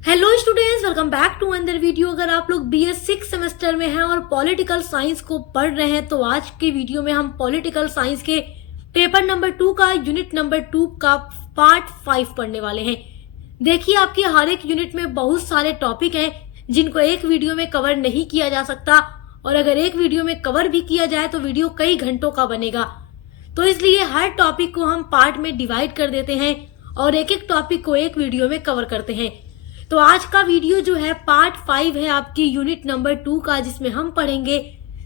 Hello students, welcome back to another video. अगर आप लोग BS 6 सेमेस्टर में हैं और पॉलिटिकल साइंस को पढ़ रहे हैं तो आज के वीडियो में हम पॉलिटिकल साइंस के पेपर नंबर 2 का यूनिट नंबर 2 का पार्ट 5 पढ़ने वाले हैं। देखिए, आपके हर एक यूनिट में बहुत सारे टॉपिक हैं जिनको एक वीडियो में कवर नहीं किया जा सकता, और अगर एक वीडियो में कवर भी किया जाए तो वीडियो कई घंटों का बनेगा। तो इसलिए हर टॉपिक को हम पार्ट में डिवाइड कर देते हैं और एक एक टॉपिक को एक वीडियो में कवर करते हैं। तो आज का वीडियो जो है पार्ट 5 है आपकी यूनिट नंबर 2 का, जिसमें हम पढ़ेंगे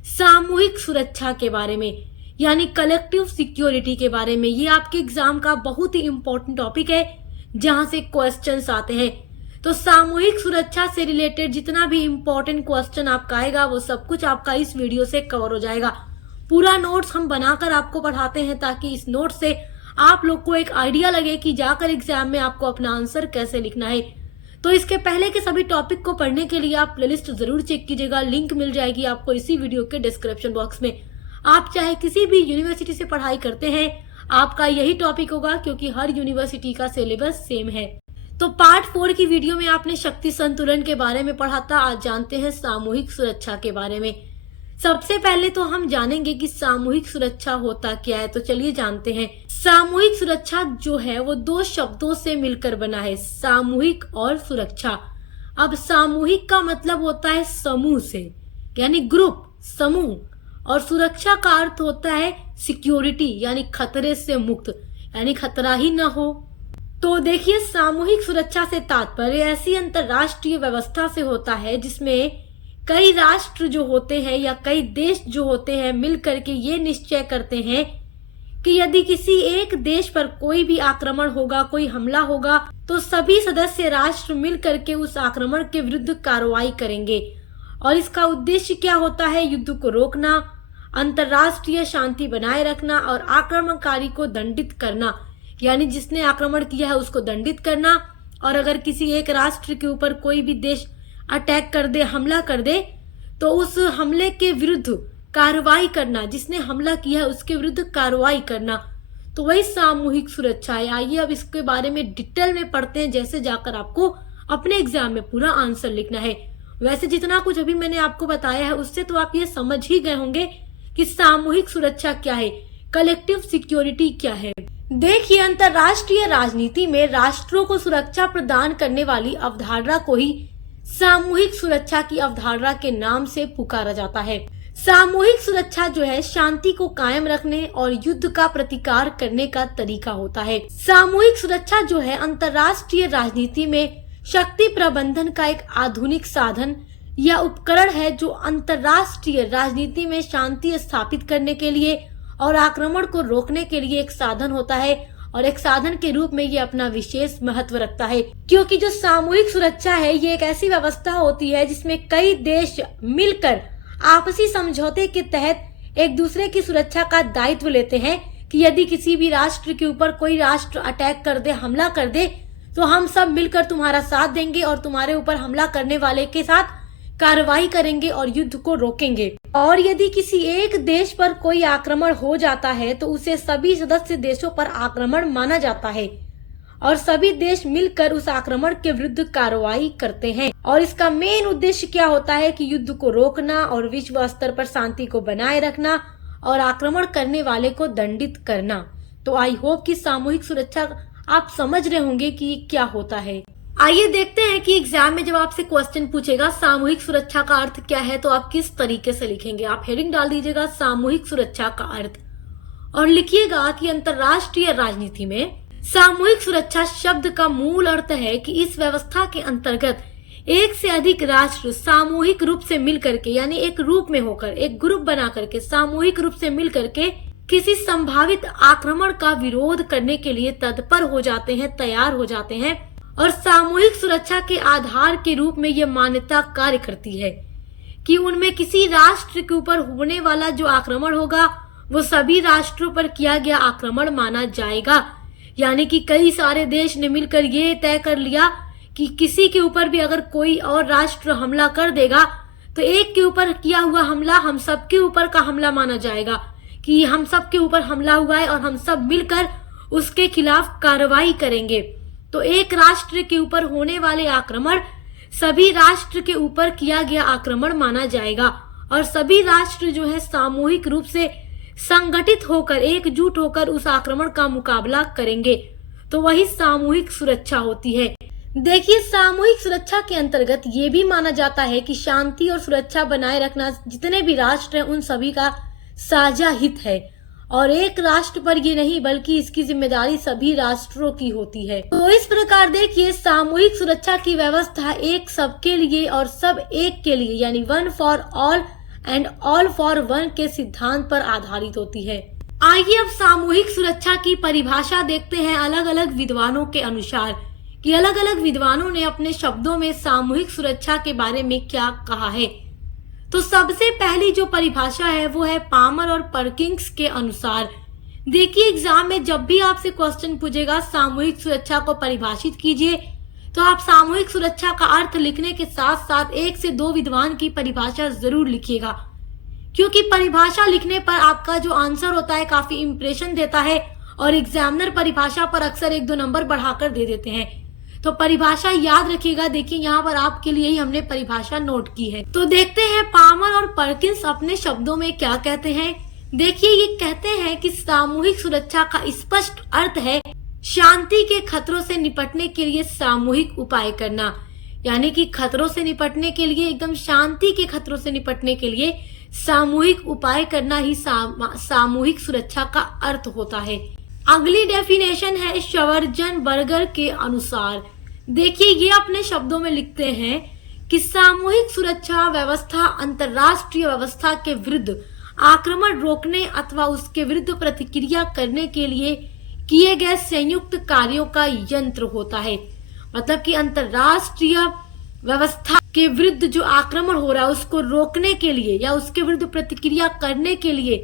सामूहिक सुरक्षा के बारे में, यानी कलेक्टिव सिक्योरिटी के बारे में। ये आपके एग्जाम का बहुत ही इंपॉर्टेंट टॉपिक है जहां से क्वेश्चंस आते हैं। तो सामूहिक सुरक्षा से रिलेटेड जितना भी इंपॉर्टेंट क्वेश्चन आपका आएगा वो सब कुछ आपका इस वीडियो से कवर हो जाएगा। पूरा नोट्स हम बनाकर आपको पढ़ाते हैं ताकि इस नोट से आप लोग को एक आइडिया लगे कि जाकर एग्जाम में आपको अपना आंसर कैसे लिखना है। तो इसके पहले के सभी टॉपिक को पढ़ने के लिए आप प्लेलिस्ट जरूर चेक कीजिएगा, लिंक मिल जाएगी आपको इसी वीडियो के डिस्क्रिप्शन बॉक्स में। आप चाहे किसी भी यूनिवर्सिटी से पढ़ाई करते हैं, आपका यही टॉपिक होगा क्योंकि हर यूनिवर्सिटी का सिलेबस सेम है। तो पार्ट 4 की वीडियो में आपने शक्ति संतुलन के बारे में पढ़ा था, आज जानते हैं सामूहिक सुरक्षा के बारे में। सबसे पहले तो हम जानेंगे कि सामूहिक सुरक्षा होता क्या है। तो चलिए जानते हैं। सामूहिक सुरक्षा जो है वो दो शब्दों से मिलकर बना है, सामूहिक और सुरक्षा। अब सामूहिक का मतलब होता है समूह से, यानी ग्रुप, समूह, और सुरक्षा का अर्थ होता है सिक्योरिटी, यानी खतरे से मुक्त, यानी खतरा ही ना हो। तो देखिए, सामूहिक सुरक्षा से तात्पर्य ऐसी अंतरराष्ट्रीय व्यवस्था से होता है जिसमें कई राष्ट्र जो होते हैं या कई देश जो होते हैं मिलकर के ये निश्चय करते हैं कि यदि किसी एक देश पर कोई भी आक्रमण होगा, कोई हमला होगा, तो सभी सदस्य राष्ट्र मिलकर के उस आक्रमण के विरुद्ध कार्रवाई करेंगे। और इसका उद्देश्य क्या होता है? युद्ध को रोकना, अंतरराष्ट्रीय शांति बनाए रखना और आक्रमणकारी को दंडित करना, यानी जिसने आक्रमण किया है उसको दंडित करना। और अगर किसी एक राष्ट्र के ऊपर कोई भी देश अटैक कर दे, हमला कर दे, तो उस हमले के विरुद्ध कार्रवाई करना, जिसने हमला किया है उसके विरुद्ध कार्रवाई करना। तो वही सामूहिक सुरक्षा है। आइए अब इसके बारे में डिटेल में पढ़ते हैं, जैसे जाकर आपको अपने एग्जाम में पूरा आंसर लिखना है। वैसे जितना कुछ अभी मैंने आपको बताया है उससे तो आप ये समझ ही गए होंगे कि सामूहिक सुरक्षा क्या है, कलेक्टिव सिक्योरिटी क्या है। देखिए, अंतरराष्ट्रीय राजनीति में राष्ट्रों को सुरक्षा प्रदान करने वाली अवधारणा को ही सामूहिक सुरक्षा की अवधारणा के नाम से पुकारा जाता है। सामूहिक सुरक्षा जो है शांति को कायम रखने और युद्ध का प्रतिकार करने का तरीका होता है। सामूहिक सुरक्षा जो है अंतरराष्ट्रीय राजनीति में शक्ति प्रबंधन का एक आधुनिक साधन या उपकरण है जो अंतरराष्ट्रीय राजनीति में शांति स्थापित करने के लिए और आक्रमण को रोकने के लिए एक साधन होता है, और एक साधन के रूप में ये अपना विशेष महत्व रखता है। क्योंकि जो सामूहिक सुरक्षा है ये एक ऐसी व्यवस्था होती है जिसमें कई देश मिलकर आपसी समझौते के तहत एक दूसरे की सुरक्षा का दायित्व लेते हैं कि यदि किसी भी राष्ट्र के ऊपर कोई राष्ट्र अटैक कर दे, हमला कर दे, तो हम सब मिलकर तुम्हारा साथ देंगे और तुम्हारे ऊपर हमला करने वाले के साथ कार्रवाई करेंगे और युद्ध को रोकेंगे। और यदि किसी एक देश पर कोई आक्रमण हो जाता है तो उसे सभी सदस्य देशों पर आक्रमण माना जाता है और सभी देश मिलकर उस आक्रमण के विरुद्ध कार्रवाई करते हैं। और इसका मेन उद्देश्य क्या होता है कि युद्ध को रोकना और विश्व स्तर पर शांति को बनाए रखना और आक्रमण करने वाले को दंडित करना। तो आई होप कि सामूहिक सुरक्षा आप समझ रहे होंगे कि क्या होता है। आइए देखते हैं कि एग्जाम में जब आपसे क्वेश्चन पूछेगा सामूहिक सुरक्षा का अर्थ क्या है तो आप किस तरीके से लिखेंगे। आप हेडिंग डाल दीजिएगा सामूहिक सुरक्षा का अर्थ और लिखिएगा कि अंतरराष्ट्रीय राजनीति में सामूहिक सुरक्षा शब्द का मूल अर्थ है कि इस व्यवस्था के अंतर्गत एक से अधिक राष्ट्र सामूहिक रूप से मिलकर के, यानी एक रूप में होकर, एक ग्रुप बना करके सामूहिक रूप से मिलकर के किसी संभावित आक्रमण का विरोध करने के लिए तत्पर हो जाते हैं, तैयार हो जाते हैं। और सामूहिक सुरक्षा के आधार के रूप में यह मान्यता कार्य करती है कि उनमें किसी राष्ट्र के ऊपर होने वाला जो आक्रमण होगा वो सभी राष्ट्रों पर किया गया आक्रमण माना जाएगा। यानी कि कई सारे देश ने मिलकर ये तय कर लिया कि किसी के ऊपर भी अगर कोई और राष्ट्र हमला कर देगा तो एक के ऊपर किया हुआ हमला हम सब के ऊपर का हमला माना जाएगा, कि हम सब के ऊपर हमला हुआ है और हम सब मिलकर उसके खिलाफ कार्रवाई करेंगे। तो एक राष्ट्र के ऊपर होने वाले आक्रमण सभी राष्ट्र के ऊपर किया गया आक्रमण माना जाएगा और सभी राष्ट्र जो है सामूहिक रूप से संगठित होकर एकजुट होकर उस आक्रमण का मुकाबला करेंगे, तो वही सामूहिक सुरक्षा होती है। देखिए, सामूहिक सुरक्षा के अंतर्गत ये भी माना जाता है कि शांति और सुरक्षा बनाए रखना जितने भी राष्ट्र हैं उन सभी का साझा हित है और एक राष्ट्र पर ये नहीं बल्कि इसकी जिम्मेदारी सभी राष्ट्रों की होती है। तो इस प्रकार देखिए, सामूहिक सुरक्षा की व्यवस्था एक सबके लिए और सब एक के लिए यानी one for all and all for one के सिद्धांत पर आधारित होती है। आइए अब सामूहिक सुरक्षा की परिभाषा देखते हैं अलग अलग विद्वानों के अनुसार कि अलग अलग विद्वानों ने अपने शब्दों में सामूहिक सुरक्षा के बारे में क्या कहा है। तो सबसे पहली जो परिभाषा है वो है पामर और परकिंस के अनुसार। देखिए, एग्जाम में जब भी आपसे क्वेश्चन पूछेगा सामूहिक सुरक्षा को परिभाषित कीजिए, तो आप सामूहिक सुरक्षा का अर्थ लिखने के साथ साथ एक से दो विद्वान की परिभाषा जरूर लिखिएगा, क्योंकि परिभाषा लिखने पर आपका जो आंसर होता है काफी इंप्रेशन देता है और एग्जामिनर परिभाषा पर अक्सर 1-2 नंबर बढ़ाकर दे देते हैं। तो परिभाषा याद रखिएगा। देखिए, यहाँ पर आपके लिए ही हमने परिभाषा नोट की है। तो देखते हैं पामर और परकिंस अपने शब्दों में क्या कहते हैं। देखिए, ये कहते हैं कि सामूहिक सुरक्षा का स्पष्ट अर्थ है शांति के खतरों से निपटने के लिए सामूहिक उपाय करना, यानी कि खतरों से निपटने के लिए, एकदम शांति के खतरों से निपटने के लिए सामूहिक उपाय करना ही सामूहिक सुरक्षा का अर्थ होता है। अगली डेफिनेशन है शवर्जन बर्गर के अनुसार। देखिए, ये अपने शब्दों में लिखते हैं कि सामूहिक सुरक्षा व्यवस्था अंतर्राष्ट्रीय व्यवस्था के विरुद्ध आक्रमण रोकने अथवा उसके विरुद्ध प्रतिक्रिया करने के लिए किए गए संयुक्त कार्यों का यंत्र होता है। मतलब कि अंतर्राष्ट्रीय व्यवस्था के विरुद्ध जो आक्रमण हो रहा है उसको रोकने के लिए या उसके विरुद्ध प्रतिक्रिया करने के लिए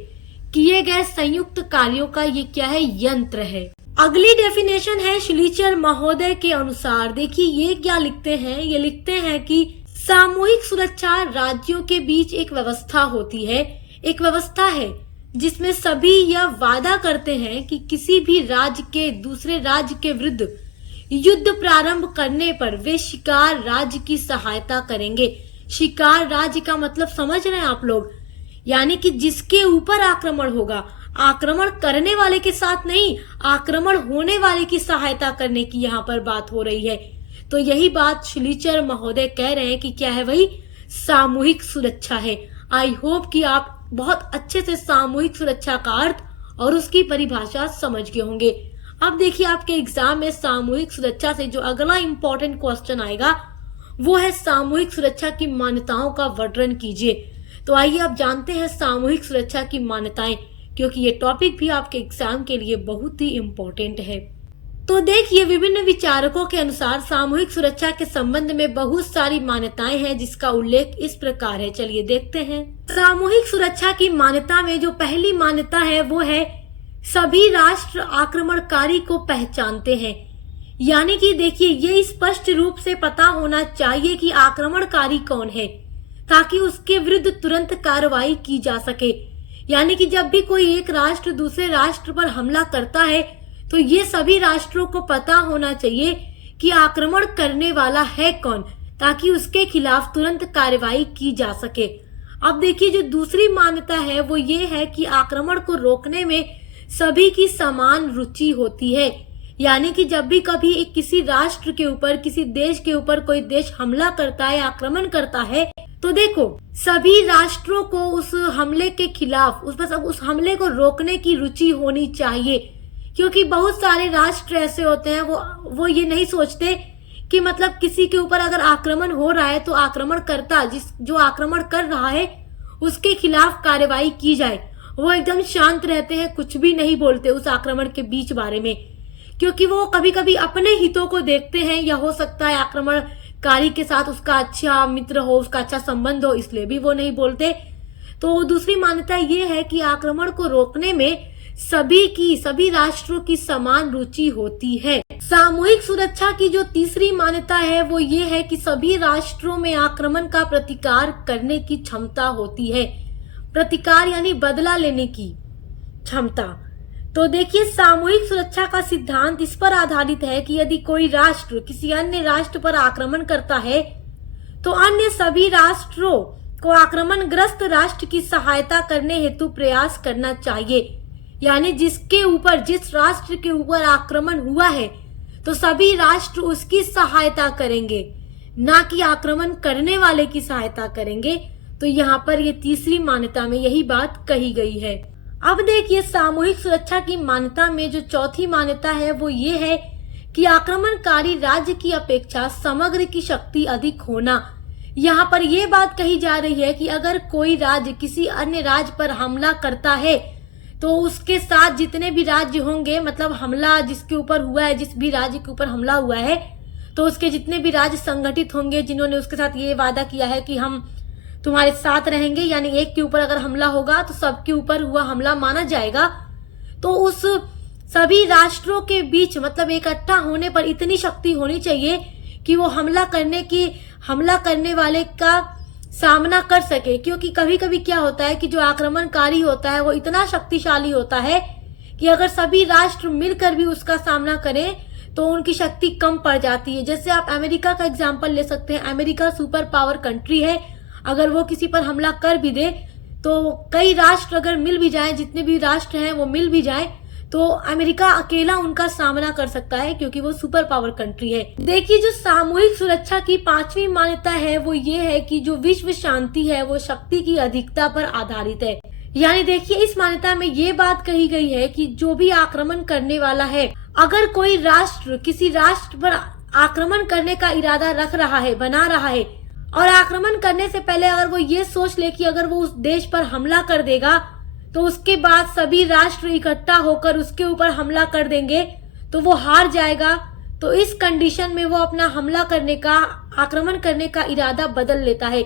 किए गए संयुक्त कार्यों का ये क्या है, यंत्र है। अगली डेफिनेशन है श्लीचर महोदय के अनुसार। देखिए, ये क्या लिखते हैं, ये लिखते हैं कि सामूहिक सुरक्षा राज्यों के बीच एक व्यवस्था होती है, एक व्यवस्था है जिसमें सभी यह वादा करते हैं कि किसी भी राज्य के दूसरे राज्य के विरुद्ध युद्ध प्रारंभ करने पर वे शिकार राज्य की सहायता करेंगे। शिकार राज्य का मतलब समझ रहे हैं आप लोग, यानी कि जिसके ऊपर आक्रमण होगा, आक्रमण करने वाले के साथ नहीं, आक्रमण होने वाले की सहायता करने की यहाँ पर बात हो रही है। तो यही बात श्लीचर महोदय कह रहे हैं कि क्या है, वही सामूहिक सुरक्षा है। आई होप कि आप बहुत अच्छे से सामूहिक सुरक्षा का अर्थ और उसकी परिभाषा समझ गए होंगे। अब देखिए, आपके एग्जाम में सामूहिक सुरक्षा से जो अगला इंपॉर्टेंट क्वेश्चन आएगा वो है सामूहिक सुरक्षा की मान्यताओं का वर्णन कीजिए। तो आइए आप जानते हैं सामूहिक सुरक्षा की मान्यताएं, क्योंकि ये टॉपिक भी आपके एग्जाम के लिए बहुत ही इम्पोर्टेंट है। तो देखिए, विभिन्न विचारकों के अनुसार सामूहिक सुरक्षा के संबंध में बहुत सारी मान्यताएं हैं, जिसका उल्लेख इस प्रकार है। चलिए देखते हैं। सामूहिक सुरक्षा की मान्यता में जो पहली मान्यता है वो है सभी राष्ट्र आक्रमणकारी को पहचानते हैं। यानी कि देखिए, ये स्पष्ट रूप से पता होना चाहिए कि आक्रमणकारी कौन है, ताकि उसके विरुद्ध तुरंत कार्रवाई की जा सके। यानी कि जब भी कोई एक राष्ट्र दूसरे राष्ट्र पर हमला करता है तो ये सभी राष्ट्रों को पता होना चाहिए कि आक्रमण करने वाला है कौन, ताकि उसके खिलाफ तुरंत कार्रवाई की जा सके। अब देखिए, जो दूसरी मान्यता है वो ये है कि आक्रमण को रोकने में सभी की समान रुचि होती है। यानी कि जब भी कभी एक किसी राष्ट्र के ऊपर, किसी देश के ऊपर कोई देश हमला करता है, आक्रमण करता है, तो देखो सभी राष्ट्रों को उस हमले के खिलाफ उस हमले को रोकने की रुचि होनी चाहिए। क्योंकि बहुत सारे राष्ट्र ऐसे होते हैं वो ये नहीं सोचते कि मतलब किसी के ऊपर अगर आक्रमण हो रहा है तो आक्रमणकर्ता जो आक्रमण कर रहा है उसके खिलाफ कार्रवाई की जाए। वो एकदम शांत रहते हैं, कुछ भी नहीं बोलते उस आक्रमण के बीच बारे में, क्योंकि वो कभी कभी अपने हितों को देखते हैं, या हो सकता है आक्रमणकारी के साथ उसका अच्छा मित्र हो, उसका अच्छा संबंध हो, इसलिए भी वो नहीं बोलते। तो दूसरी मान्यता ये है कि आक्रमण को रोकने में सभी राष्ट्रों की समान रुचि होती है। सामूहिक सुरक्षा की जो तीसरी मान्यता है वो ये है कि सभी राष्ट्रों में आक्रमण का प्रतिकार करने की क्षमता होती है। प्रतिकार यानी बदला लेने की क्षमता। तो देखिए, सामूहिक सुरक्षा का सिद्धांत इस पर आधारित है कि यदि कोई राष्ट्र किसी अन्य राष्ट्र पर आक्रमण करता है तो अन्य सभी राष्ट्रों को आक्रमणग्रस्त राष्ट्र की सहायता करने हेतु प्रयास करना चाहिए। यानी जिस राष्ट्र के ऊपर आक्रमण हुआ है तो सभी राष्ट्र उसकी सहायता करेंगे, ना कि आक्रमण करने वाले की सहायता करेंगे। तो यहाँ पर ये तीसरी मान्यता में यही बात कही गई है। अब देखिए, सामूहिक सुरक्षा की मान्यता में जो चौथी मान्यता है वो ये है कि आक्रमणकारी राज्य की अपेक्षा समग्र की शक्ति अधिक होना। यहाँ पर यह बात कही जा रही है कि अगर कोई राज्य किसी अन्य राज्य पर हमला करता है तो उसके साथ जितने भी राज्य होंगे, मतलब हमला जिसके ऊपर हुआ है, जिस भी राज्य के ऊपर हमला हुआ है, तो उसके जितने भी राज्य संगठित होंगे जिन्होंने उसके साथ ये वादा किया है कि हम तुम्हारे साथ रहेंगे, यानी एक के ऊपर अगर हमला होगा तो सबके ऊपर हुआ हमला माना जाएगा। तो उस सभी राष्ट्रों के बीच मतलब इकट्ठा होने पर इतनी शक्ति होनी चाहिए कि वो हमला करने वाले का सामना कर सके। क्योंकि कभी कभी क्या होता है कि जो आक्रमणकारी होता है वो इतना शक्तिशाली होता है कि अगर सभी राष्ट्र मिलकर भी उसका सामना करें तो उनकी शक्ति कम पड़ जाती है। जैसे आप अमेरिका का एग्जांपल ले सकते हैं। अमेरिका सुपर पावर कंट्री है, अगर वो किसी पर हमला कर भी दे तो कई राष्ट्र अगर मिल भी जाए, जितने भी राष्ट्र हैं वो मिल भी जाए, तो अमेरिका अकेला उनका सामना कर सकता है क्योंकि वो सुपर पावर कंट्री है। देखिए, जो सामूहिक सुरक्षा की पांचवी मान्यता है वो ये है कि जो विश्व शांति है वो शक्ति की अधिकता पर आधारित है। यानी देखिए, इस मान्यता में ये बात कही गई है कि जो भी आक्रमण करने वाला है, अगर कोई राष्ट्र किसी राष्ट्र पर आक्रमण करने का इरादा रख रहा है, बना रहा है, और आक्रमण करने से पहले अगर वो ये सोच ले कि अगर वो उस देश पर हमला कर देगा तो उसके बाद सभी राष्ट्र इकट्ठा होकर उसके ऊपर हमला कर देंगे तो वो हार जाएगा, तो इस कंडीशन में वो अपना आक्रमण करने का इरादा बदल लेता है।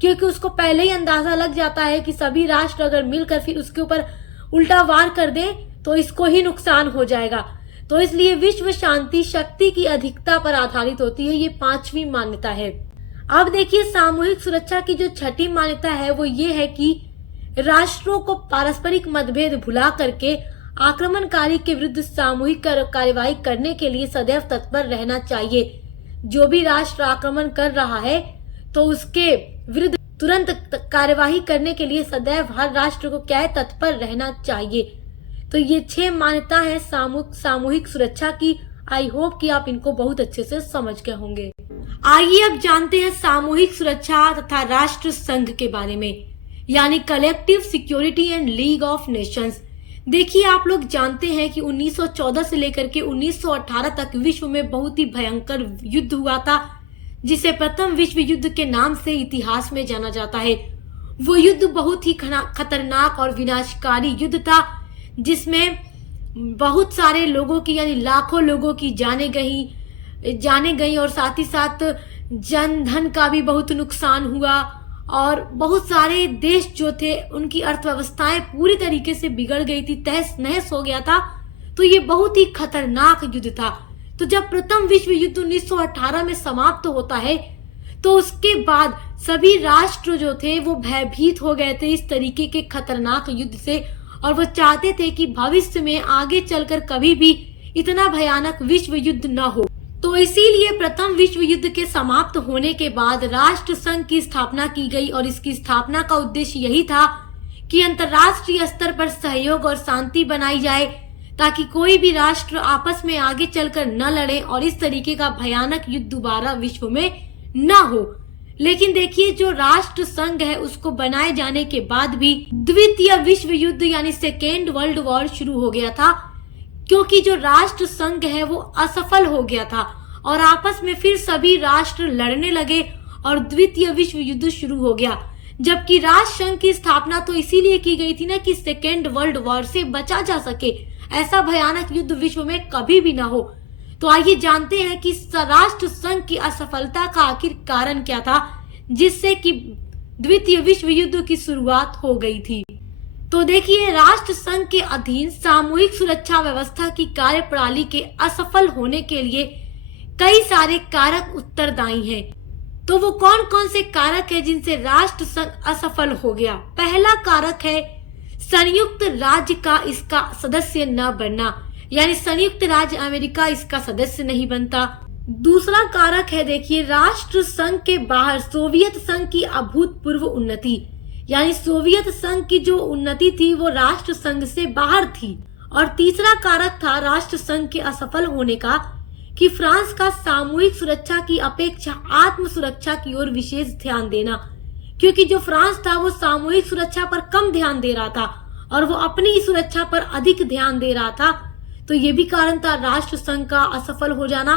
क्योंकि उसको पहले ही अंदाजा लग जाता है कि सभी राष्ट्र अगर मिलकर फिर उसके ऊपर उल्टा वार कर दे तो इसको ही नुकसान हो जाएगा। तो इसलिए विश्व शांति शक्ति की अधिकता पर आधारित होती है, ये पांचवी मान्यता है। अब देखिए, सामूहिक सुरक्षा की जो छठी मान्यता है वो ये है कि राष्ट्रों को पारस्परिक मतभेद भुला करके आक्रमणकारी के विरुद्ध सामूहिक कार्यवाही करने के लिए सदैव तत्पर रहना चाहिए। जो भी राष्ट्र आक्रमण कर रहा है तो उसके विरुद्ध तुरंत कार्यवाही करने के लिए सदैव हर राष्ट्र को क्या है, तत्पर रहना चाहिए। तो ये 6 मान्यता है सामूहिक सुरक्षा की। आई होप कि आप इनको बहुत अच्छे से समझ गए होंगे। आइए अब जानते हैं सामूहिक सुरक्षा तथा राष्ट्र संघ के बारे में, यानी collective security and league of Nations. देखिए, आप लोग जानते हैं कि 1914 से लेकर के 1918 तक विश्व में बहुत ही भयंकर युद्ध हुआ था, जिसे प्रथम विश्व युद्ध के नाम से इतिहास में जाना जाता है। वो युद्ध बहुत ही खतरनाक और विनाशकारी युद्ध था, जिसमें बहुत सारे लोगों की यानी लाखों लोगों की जाने गई और साथ ही साथ जन धन का भी बहुत नुकसान हुआ और बहुत सारे देश जो थे उनकी अर्थव्यवस्थाएं पूरी तरीके से बिगड़ गई थी, तहस नहस हो गया था। तो ये बहुत ही खतरनाक युद्ध था। तो जब प्रथम विश्व युद्ध 1918 में समाप्त होता है तो उसके बाद सभी राष्ट्र जो थे वो भयभीत हो गए थे इस तरीके के खतरनाक युद्ध से, और वो चाहते थे कि भविष्य में आगे चलकर कभी भी इतना भयानक विश्व युद्ध न हो। तो इसीलिए प्रथम विश्व युद्ध के समाप्त होने के बाद राष्ट्र संघ की स्थापना की गई, और इसकी स्थापना का उद्देश्य यही था कि अंतर्राष्ट्रीय स्तर पर सहयोग और शांति बनाई जाए, ताकि कोई भी राष्ट्र आपस में आगे चलकर न लड़े और इस तरीके का भयानक युद्ध दोबारा विश्व में न हो। लेकिन देखिए, जो राष्ट्र संघ है उसको बनाए जाने के बाद भी द्वितीय विश्व युद्ध यानी सेकेंड वर्ल्ड वॉर शुरू हो गया था, क्योंकि जो राष्ट्र संघ है वो असफल हो गया था और आपस में फिर सभी राष्ट्र लड़ने लगे और द्वितीय विश्व युद्ध शुरू हो गया। जबकि राष्ट्र संघ की स्थापना तो इसीलिए की गई थी ना कि सेकेंड वर्ल्ड वॉर से बचा जा सके, ऐसा भयानक युद्ध विश्व में कभी भी ना हो। तो आइए जानते हैं कि राष्ट्र संघ की असफलता का आखिर कारण क्या था, जिससे कि द्वितीय विश्व युद्ध की शुरुआत हो गई थी। तो देखिए, राष्ट्र संघ के अधीन सामूहिक सुरक्षा व्यवस्था की कार्यप्रणाली के असफल होने के लिए कई सारे कारक उत्तरदायी हैं। तो वो कौन कौन से कारक है जिनसे राष्ट्र संघ असफल हो गया? पहला कारक है संयुक्त राज्य का इसका सदस्य न बनना, यानी संयुक्त राज्य अमेरिका इसका सदस्य नहीं बनता। दूसरा कारक है देखिए राष्ट्र संघ के बाहर सोवियत संघ की अभूतपूर्व उन्नति, यानी सोवियत संघ की जो उन्नति थी वो राष्ट्र संघ से बाहर थी। और तीसरा कारक था राष्ट्र संघ के असफल होने का कि फ्रांस का सामूहिक सुरक्षा की अपेक्षा आत्म सुरक्षा की ओर विशेष ध्यान देना, क्योंकि जो फ्रांस था वो सामूहिक सुरक्षा पर कम ध्यान दे रहा था और वो अपनी ही सुरक्षा पर अधिक ध्यान दे रहा था। तो ये भी कारण था राष्ट्र संघ का असफल हो जाना,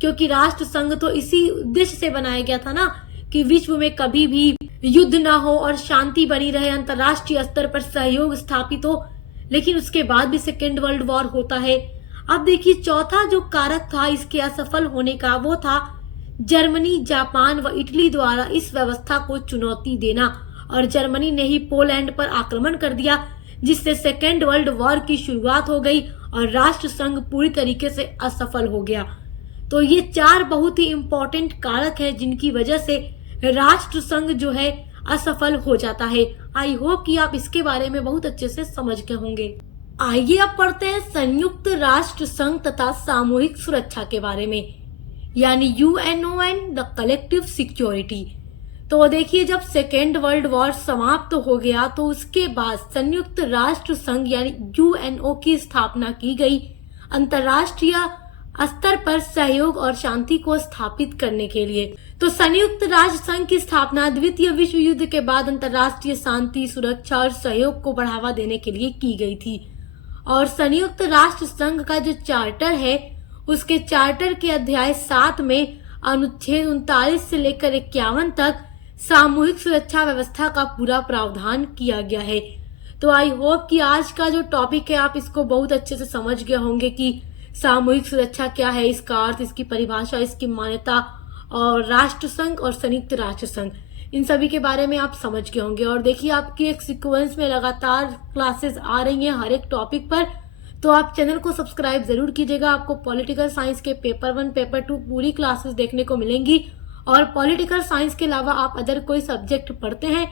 क्योंकि राष्ट्र संघ तो इसी उद्देश्य से बनाया गया था ना कि विश्व में कभी भी युद्ध ना हो और शांति बनी रहे, अंतरराष्ट्रीय स्तर पर सहयोग स्थापित हो। लेकिन उसके बाद भी सेकेंड वर्ल्ड वॉर होता है। अब देखिए चौथा जो कारक था इसके असफल होने का वो था जर्मनी, जापान व इटली द्वारा इस व्यवस्था को चुनौती देना, और जर्मनी ने ही पोलैंड पर आक्रमण कर दिया, जिससे सेकेंड वर्ल्ड वॉर की शुरुआत हो गई और राष्ट्र संघ पूरी तरीके से असफल हो गया। तो ये चार बहुत ही इम्पोर्टेंट कारक हैं जिनकी वजह से राष्ट्र संघ जो है असफल हो जाता है। आई होप कि आप इसके बारे में बहुत अच्छे से समझ गए होंगे। आइए अब पढ़ते हैं संयुक्त राष्ट्र संघ तथा सामूहिक सुरक्षा के बारे में, यानी UN द कलेक्टिव सिक्योरिटी। तो देखिए जब सेकेंड वर्ल्ड वॉर समाप्त हो गया तो उसके बाद संयुक्त राष्ट्र संघ यानी UNO की स्थापना की गई, अंतर्राष्ट्रीय स्तर पर सहयोग और शांति को स्थापित करने के लिए। तो संयुक्त राष्ट्र संघ की स्थापना द्वितीय विश्व युद्ध के बाद अंतर्राष्ट्रीय शांति, सुरक्षा और सहयोग को बढ़ावा देने के लिए की गई थी। और संयुक्त राष्ट्र संघ का जो चार्टर है उसके चार्टर के अध्याय 7 में अनुच्छेद 39 से लेकर 51 तक सामूहिक सुरक्षा व्यवस्था का पूरा प्रावधान किया गया है। तो आई होप कि आज का जो टॉपिक है आप इसको बहुत अच्छे से समझ गए होंगे कि सामूहिक सुरक्षा क्या है, इसका अर्थ, इसकी परिभाषा, इसकी मान्यता, और राष्ट्र संघ और संयुक्त राष्ट्र संघ, इन सभी के बारे में आप समझ गए होंगे। और देखिए आपकी एक सीक्वेंस में लगातार क्लासेस आ रही हैं हर एक टॉपिक पर, तो आप चैनल को सब्सक्राइब जरूर कीजिएगा। आपको पॉलिटिकल साइंस के पेपर 1, पेपर 2 पूरी क्लासेस देखने को मिलेंगी। और पॉलिटिकल साइंस के अलावा आप अदर कोई सब्जेक्ट पढ़ते हैं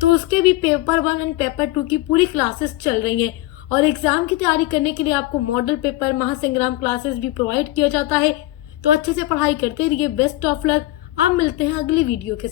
तो उसके भी पेपर 1 एंड पेपर 2 की पूरी क्लासेस चल रही हैं। और एग्जाम की तैयारी करने के लिए आपको मॉडल पेपर, महासंग्राम क्लासेस भी प्रोवाइड किया जाता है। तो अच्छे से पढ़ाई करते रहिए। Best of luck. अब मिलते हैं अगली वीडियो के साथ।